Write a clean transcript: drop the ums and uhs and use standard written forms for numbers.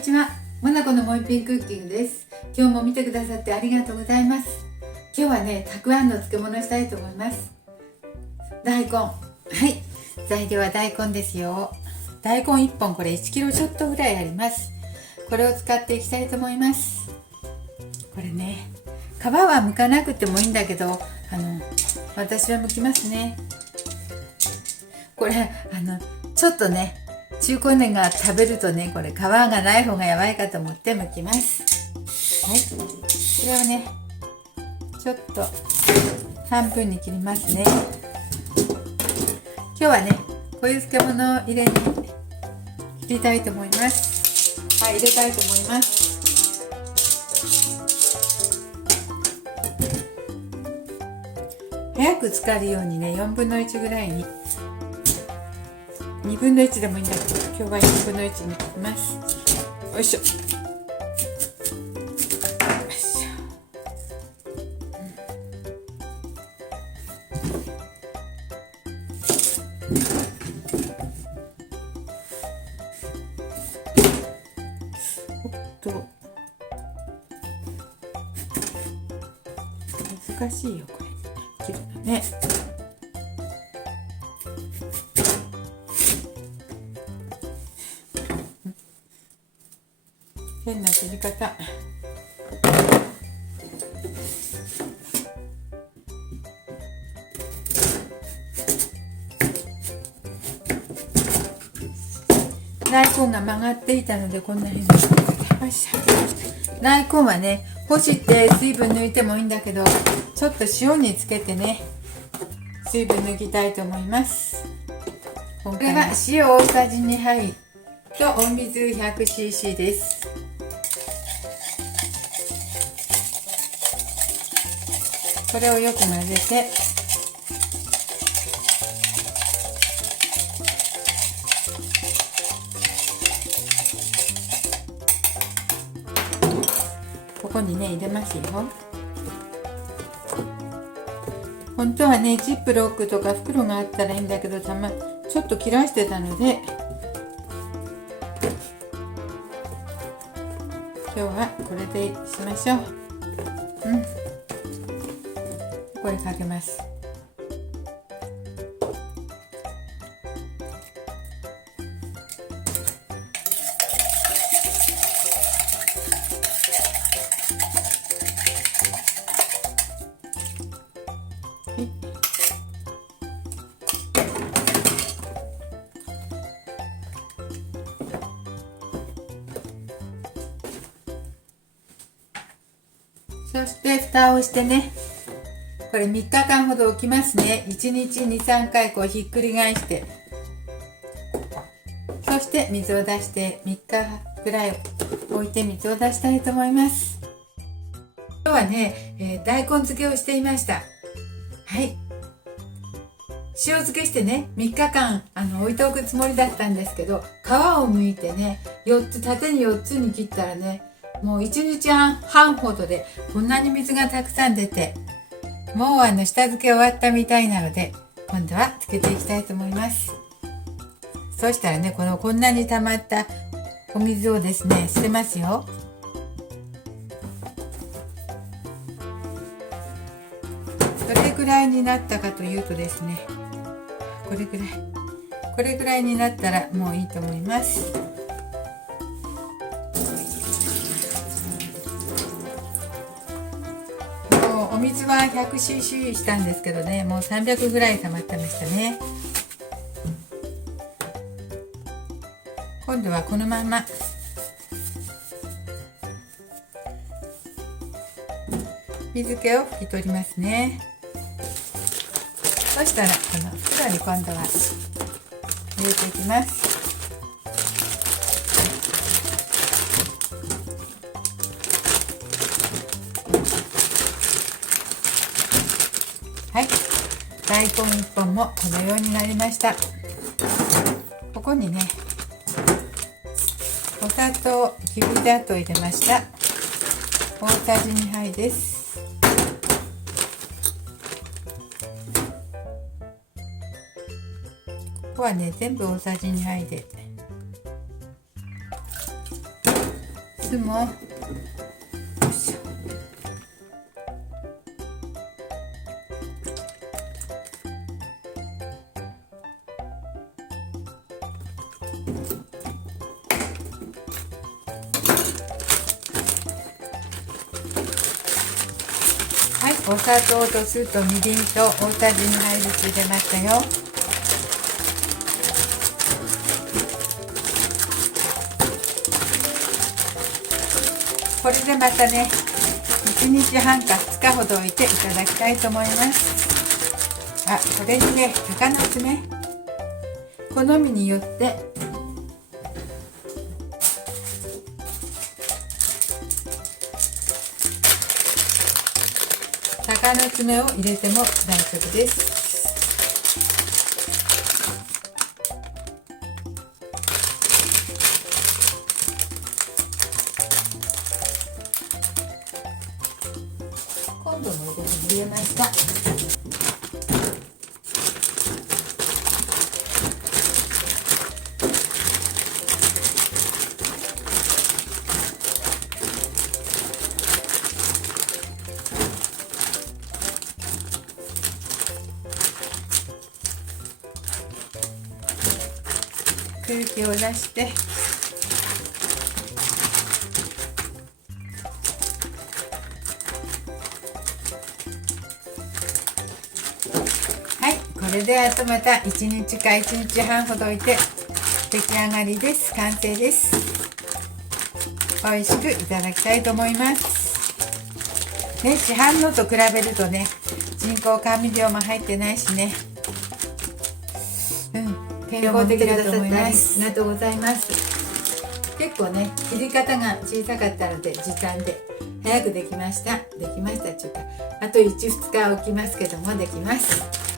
にちは。モナコのもう一品クッキングです。今日も見てくださってありがとうございます。今日はね、たくあんの漬物したいと思います。大根。はい。材料は大根ですよ。大根1本、これ1キロちょっとぐらいあります。これを使っていきたいと思います。これね、皮は剥かなくてもいいんだけど、私は剥きますね。これ、ちょっとね、中高年が食べるとね、これ皮がない方がやばいかと思って剥きます。はい。これをね、ちょっと半分に切りますね。今日はね、こういう漬物を入れに切りたいと思います。はい、入れたいと思います。早く浸かるようにね、4分の1ぐらいに、2分の1でもいいんだけど、今日は4分の1に切ります。よいしょ。難しいよこれ切るのね。変な切り方。大根が曲がっていたのでこんな変な切り方。大根はね、干して水分抜いてもいいんだけど、ちょっと塩につけてね、水分抜きたいと思います。これは塩大さじ2杯とお水 100cc です。これをよく混ぜて、ここにね入れますよ。本当はね、ジップロックとか袋があったらいいんだけど、ちょっと切らしてたので、今日はこれでしましょう。これかけます。そして蓋をしてね、これ3日間ほど置きますね。1日 2,3 回こうひっくり返して、そして水を出して3日ぐらい置いて水を出したいと思います。今日はね、大根漬けをしていました。はい。塩漬けしてね、3日間置いておくつもりだったんですけど、皮を剥いてね、縦に4つに切ったらね、もう1日半ほどでこんなに水がたくさん出て、もう下漬け終わったみたいなので、今度は漬けていきたいと思います。そしたらね、こんなに溜まったお水をですね、捨てますよ。どれぐらいになったかというとですね、これぐらいになったらもういいと思います。お水は 100cc したんですけどね、もう300ぐらい溜まってましたね。今度はこのまま水気を拭き取りますね。そしたらこの袋に今度は入れていきます。はい、大根1本もこのようになりました。ここにね、お砂糖、きび砂糖入れました。大さじ2杯です。ここはね、全部大さじ2杯で酢もよいしょ。はい、お砂糖と酢とみりんと大さじ2杯ずつ入れましたよ。これでまたね1日半か2日ほど置いていただきたいと思います。あ、これにね鷹の爪好みによって鷹の爪を入れても大丈夫です。今度の動きに入れました。空気を出してはい、これであとまた1日か1日半ほど置いて出来上がりです。完成です。美味しくいただきたいと思いますね。市販のと比べるとね人工甘味料も入ってないしね、健康的だと思います。ありがとうございます。結構ね切り方が小さかったので時短で早くできました。できましたっていうかあと 1,2 日置きますけどもできます。